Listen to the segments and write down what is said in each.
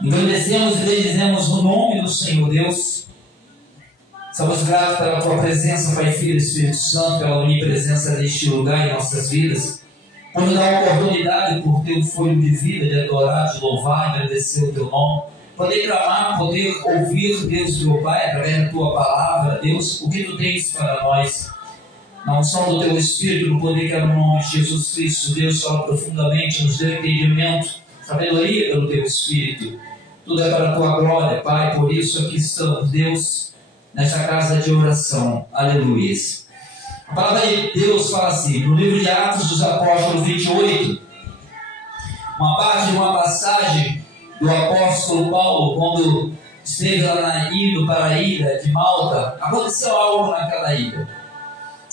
Agradecemos e bendizemos no nome do Senhor Deus. Somos gratos pela Tua presença, Pai, Filho e Espírito Santo, pela onipresença deste lugar em nossas vidas, por nos dar a oportunidade, por ter o fôlego de vida, de adorar, de louvar, de agradecer o Teu nome, poder clamar, poder ouvir, Deus, meu Pai, através da Tua palavra, Deus, o que Tu tens para nós. Na unção do Teu Espírito, no poder que é no nome de Jesus Cristo, Deus, fala profundamente, nos dê entendimento, sabedoria pelo Teu Espírito. Tudo é para a Tua glória, Pai, por isso aqui estamos, Deus, nesta casa de oração. Aleluia. A palavra de Deus fala assim, no livro de Atos dos Apóstolos 28, uma parte de uma passagem do apóstolo Paulo, quando esteve lá indo para a ilha de Malta, aconteceu algo naquela ilha.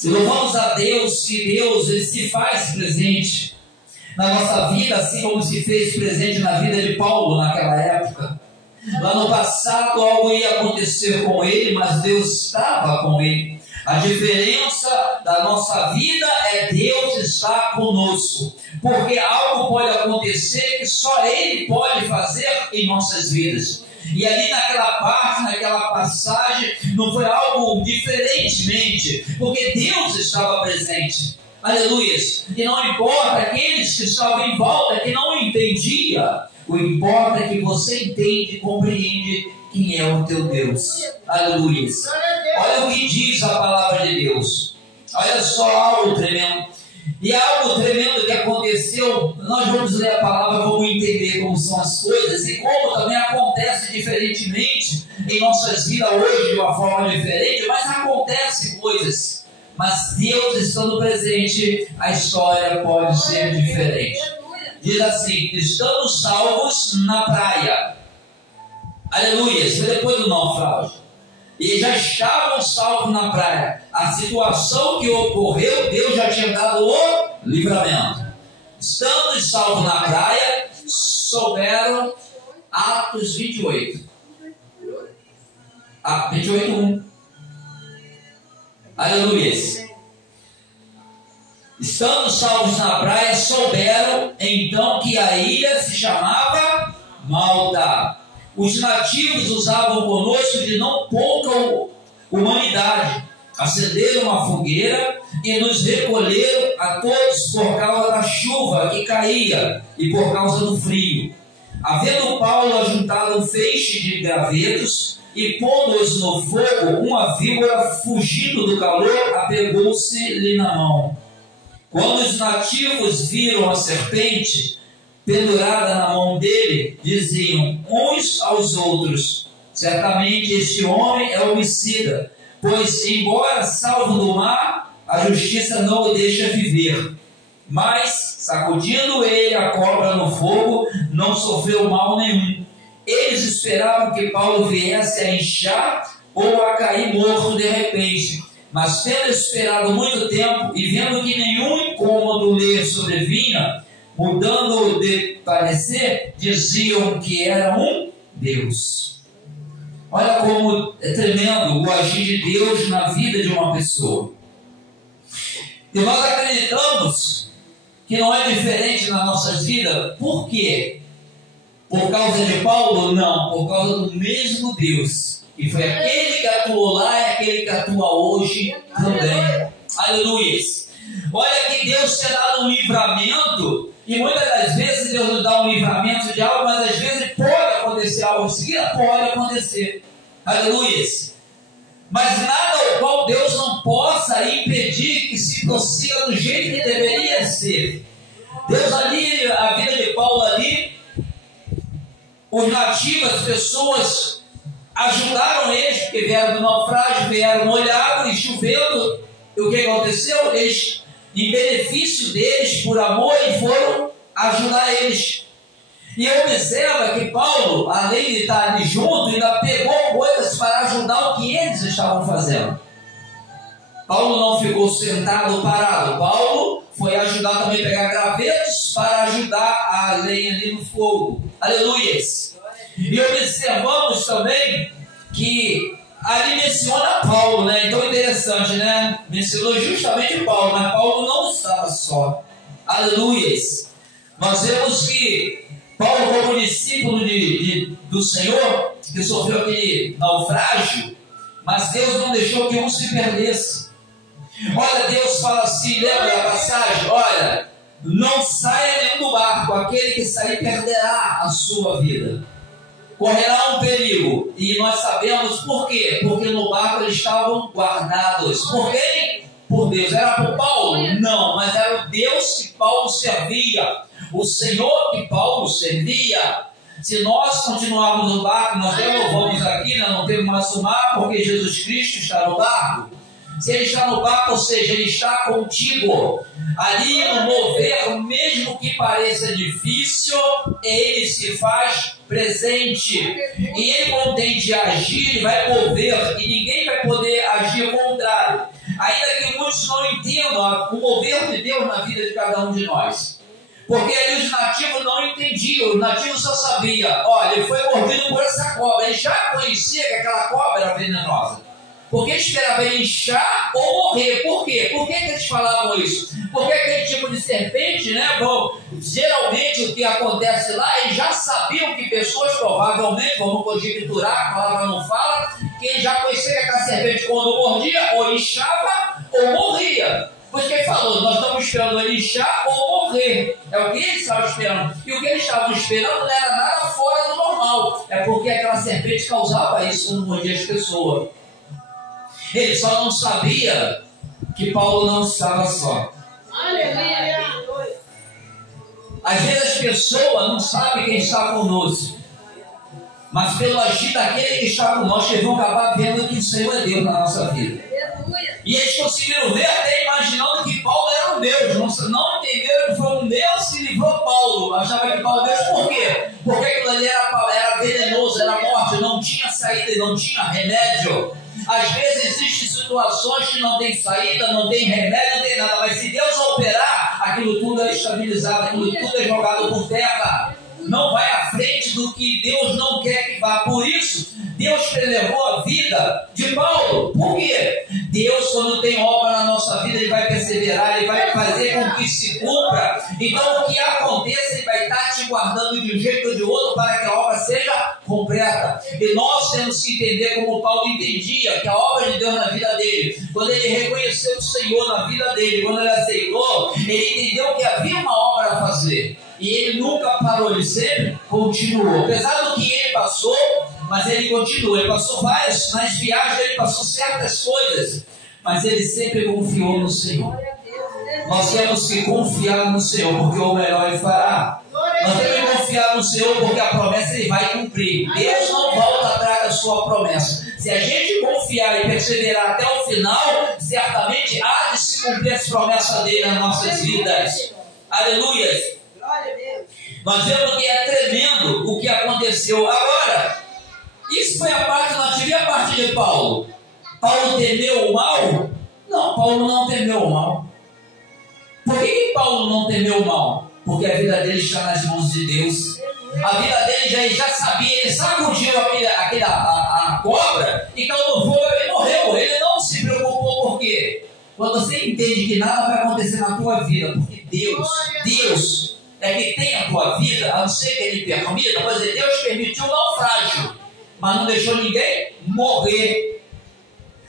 E louvamos a Deus que Deus ele se faz presente na nossa vida, assim como se fez presente na vida de Paulo naquela época. Lá no passado algo ia acontecer com ele, mas Deus estava com ele. A diferença da nossa vida é Deus estar conosco, porque algo pode acontecer que só Ele pode fazer em nossas vidas. E ali naquela parte, naquela passagem, não foi algo diferentemente, porque Deus estava presente. Aleluia. E não importa aqueles que estavam em volta, que não entendiam, o importa é que você entende e compreende quem é o teu Deus. Aleluia. Olha o que diz a palavra de Deus. Olha só algo tremendo. E algo tremendo que aconteceu, nós vamos ler a palavra, vamos entender como são as coisas e como também acontece diferentemente em nossas vidas hoje, de uma forma diferente, mas acontece coisas. Mas Deus estando presente, a história pode ser diferente. Diz assim, estamos salvos na praia. Aleluia, isso foi depois do naufrágio. E já estavam salvos na praia. A situação que ocorreu, Deus já tinha dado o livramento. Estando salvos na praia, souberam Atos 28. 28:1. Aleluia. Estando salvos na praia, souberam então que a ilha se chamava Malta. Os nativos usavam conosco de não pouca humanidade. Acenderam uma fogueira e nos recolheram a todos por causa da chuva que caía e por causa do frio. Havendo Paulo ajuntado um feixe de gravetos e pondo-os no fogo, uma víbora, fugindo do calor, apegou-se-lhe na mão. Quando os nativos viram a serpente pendurada na mão dele, diziam uns aos outros: certamente este homem é homicida, pois, embora salvo do mar, a justiça não o deixa viver. Mas, sacudindo ele a cobra no fogo, não sofreu mal nenhum. Eles esperavam que Paulo viesse a inchar ou a cair morto de repente. Mas, tendo esperado muito tempo e vendo que nenhum incômodo lhe sobrevinha, mudando de parecer, diziam que era um Deus. Olha como é tremendo o agir de Deus na vida de uma pessoa. E nós acreditamos que não é diferente nas nossas vidas. Por quê? Por causa de Paulo? Não, por causa do mesmo Deus. E foi aquele que atuou lá e aquele que atua hoje também. Aleluia. Olha que Deus te dá um livramento. E muitas das vezes Deus nos dá um livramento de algo, mas às vezes pode acontecer algo em seguida, pode acontecer. Aleluia. Mas nada ao qual Deus não possa impedir que se prossiga do jeito que deveria ser. Deus ali, a vida de Paulo ali, os nativos, as pessoas ajudaram eles, porque vieram do naufrágio, vieram molhados e chovendo. E o que aconteceu? Eles, em benefício deles, por amor, e foram ajudar eles. E observa que Paulo, além de estar ali junto, ainda pegou coisas para ajudar o que eles estavam fazendo. Paulo não ficou sentado, parado. Paulo foi ajudar também a pegar gravetos para ajudar a lenha ali no fogo. Aleluia! E observamos também que ali menciona Paulo, né? Então interessante, né? Mencionou justamente Paulo, mas Paulo não estava só. Aleluia! Nós vemos que Paulo, como discípulo do Senhor, que sofreu aquele naufrágio, mas Deus não deixou que um se perdesse. Olha, Deus fala assim, lembra da passagem? Olha, não saia nenhum do barco, aquele que sair perderá a sua vida. Correrá um perigo, e nós sabemos por quê? Porque no barco eles estavam guardados. Por quem? Por Deus. Era por Paulo? Não, mas era o Deus que Paulo servia, o Senhor que Paulo servia. Se nós continuarmos no barco, nós vamos aqui, nós não temos mais o mar, porque Jesus Cristo está no barco. Se Ele está no barco, ou seja, Ele está contigo. Ali no mover, mesmo que pareça difícil, Ele se faz presente. E Ele, quando tem de agir, Ele vai mover, e ninguém vai poder agir ao contrário. Ainda que muitos não entendam o mover de Deus na vida de cada um de nós. Porque ali os nativos não entendiam, os nativos só sabiam, olha, ele foi mordido por essa cobra, ele já conhecia que aquela cobra era venenosa. Porque esperava ele inchar ou morrer. Por quê? Por que eles falavam isso? Porque aquele tipo de serpente, né? Geralmente o que acontece lá, eles já sabiam que pessoas provavelmente, vamos conjecturar, a palavra não fala, que já conhecia que aquela serpente quando mordia, ou inchava ou morria. Pois que ele falou, nós estamos esperando ele inchar ou morrer. É o que eles estavam esperando. E o que eles estavam esperando não era nada fora do normal. É porque aquela serpente causava isso quando mordia as pessoas. Ele só não sabia que Paulo não estava só. Às vezes as pessoas não sabem quem está conosco, mas pelo agir daquele que está conosco, eles vão acabar vendo que o Senhor é Deus na nossa vida. E eles conseguiram ver até imaginando que Paulo era um Deus. Não entenderam que foi um Deus que livrou Paulo. Achavam que Paulo era Deus. Por quê? Porque aquilo ali era venenoso, era morte, não tinha saída e não tinha remédio. Às vezes existem situações que não tem saída, não tem remédio, não tem nada. Mas se Deus operar, aquilo tudo é estabilizado, aquilo tudo é jogado por terra. Não vai à frente do que Deus não quer que vá. Por isso, Deus preservou a vida de Paulo. Por quê? Deus, quando tem obra na nossa vida, Ele vai perseverar, Ele vai fazer com que se cumpra. Então, o que aconteça, Ele vai estar te guardando de um jeito ou de outro para que a obra seja completa. E nós temos que entender como Paulo entendia que a obra de Deus na vida dele, quando ele reconheceu o Senhor na vida dele, quando ele aceitou, ele entendeu que havia uma obra a fazer. E ele nunca parou, ele sempre continuou. Apesar do que ele passou, mas ele continuou. Ele passou várias, nas viagens ele passou certas coisas, mas ele sempre confiou no Senhor. Nós temos que confiar no Senhor, porque o melhor Ele fará. Nós temos que confiar no Senhor, porque a promessa Ele vai cumprir. Deus não volta atrás da sua promessa. Se a gente confiar e perseverar até o final, certamente há de se cumprir as promessas dele nas nossas vidas. Aleluia! Nós vemos que é tremendo o que aconteceu. Agora, isso foi a parte nativa e a parte de Paulo. Paulo temeu o mal? Não, Paulo não temeu o mal. Por que Paulo não temeu o mal? Porque a vida dele está nas mãos de Deus. A vida dele ele já sabia, ele sacudiu a cobra e caiu no fogo e morreu. Ele não se preocupou. Por quê? Quando você entende que nada vai acontecer na tua vida, porque Deus é que tem a tua vida, a não ser que Ele permita, mas Deus permitiu o naufrágio, mas não deixou ninguém morrer.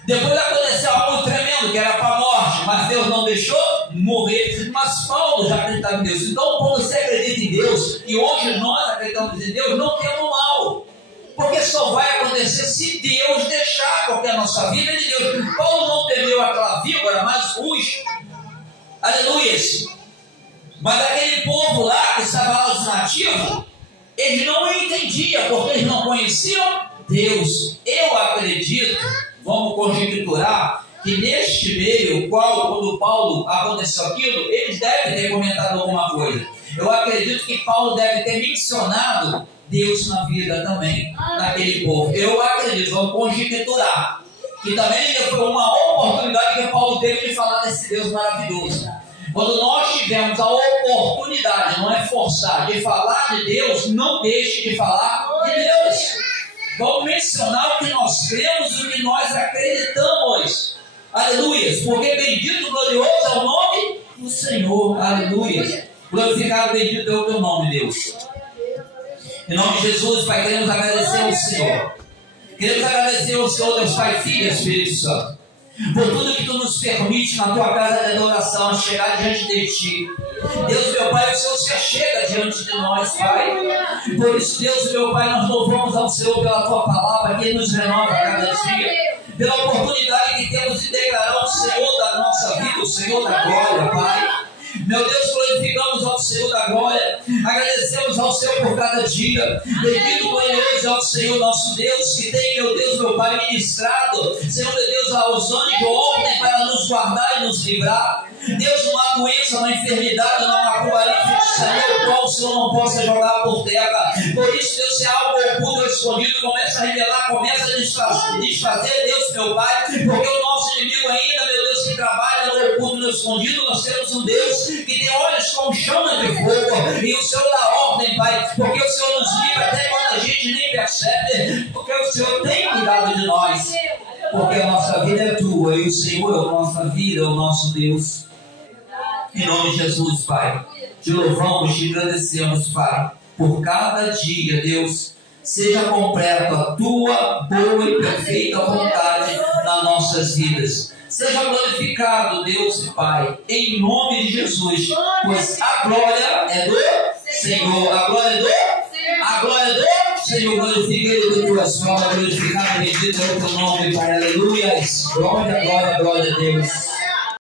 Depois aconteceu algo tremendo, que era para a morte, mas Deus não deixou morrer. Mas Paulo já acreditava em Deus. Então, quando você acredita em Deus, e hoje nós acreditamos em Deus, não temos mal. Porque só vai acontecer se Deus deixar, porque a nossa vida é de Deus. Paulo não temeu aquela víbora, mas aleluia. Mas aquele povo lá, que estava lá, os nativos, eles não entendiam, porque eles não conheciam Deus. Eu acredito, vamos conjecturar, que neste meio, quando Paulo aconteceu aquilo, eles devem ter comentado alguma coisa. Eu acredito que Paulo deve ter mencionado Deus na vida também, naquele povo. Eu acredito, vamos conjecturar, que também foi uma oportunidade que Paulo teve de falar desse Deus maravilhoso. Quando nós tivermos a oportunidade, não é forçar, de falar de Deus, não deixe de falar de Deus. Vamos mencionar o que nós cremos e o que nós acreditamos. Aleluia. Porque bendito, glorioso é o nome do Senhor. Aleluia. Glorificado, bendito é o teu nome, Deus. Em nome de Jesus, Pai, queremos agradecer ao Senhor. Queremos agradecer ao Senhor, Deus Pai, Filho e Espírito Santo, por tudo que Tu nos permite na Tua casa de adoração chegar diante de Ti. Deus, meu Pai, o Senhor se achega diante de nós, Pai. Por isso, Deus, meu Pai, nós louvamos ao Senhor pela Tua palavra que nos renova a cada dia, pela oportunidade que temos de declarar o Senhor da nossa vida, o Senhor da glória, Pai. Meu Deus, glorificamos ao Senhor da glória, agradecemos ao Senhor por cada dia. Bendito, glorioso ao Senhor nosso Deus, que tem, meu Deus, meu Pai, ministrado, Senhor, meu Deus, aos anjos ontem para nos guardar e nos livrar. Deus, não há doença, não há enfermidade, não há cura, feitiçaria, o qual o Senhor não possa jogar por terra. Por isso, Deus, se há algo oculto ou escondido, começa a revelar, começa a desfazer, Deus, meu Pai, porque o nosso inimigo ainda, meu Deus, que trabalha no oculto, no escondido, nós temos um Deus que tem olhos como chama de fogo, e o Senhor dá ordem, Pai, porque o Senhor nos livra até quando a gente nem percebe, porque o Senhor tem cuidado de nós, porque a nossa vida é Tua, e o Senhor é a nossa vida, é o nosso Deus. Em nome de Jesus, Pai, te louvamos, te agradecemos, Pai, por cada dia, Deus, seja completa a Tua boa e perfeita vontade nas nossas vidas. Seja glorificado, Deus e Pai, em nome de Jesus, pois a glória é do Senhor, a glória é do Senhor, glorifica Ele com Tuas formas, glorificado, bendito é o Teu nome, Pai, aleluia, glória, glória, glória a Deus.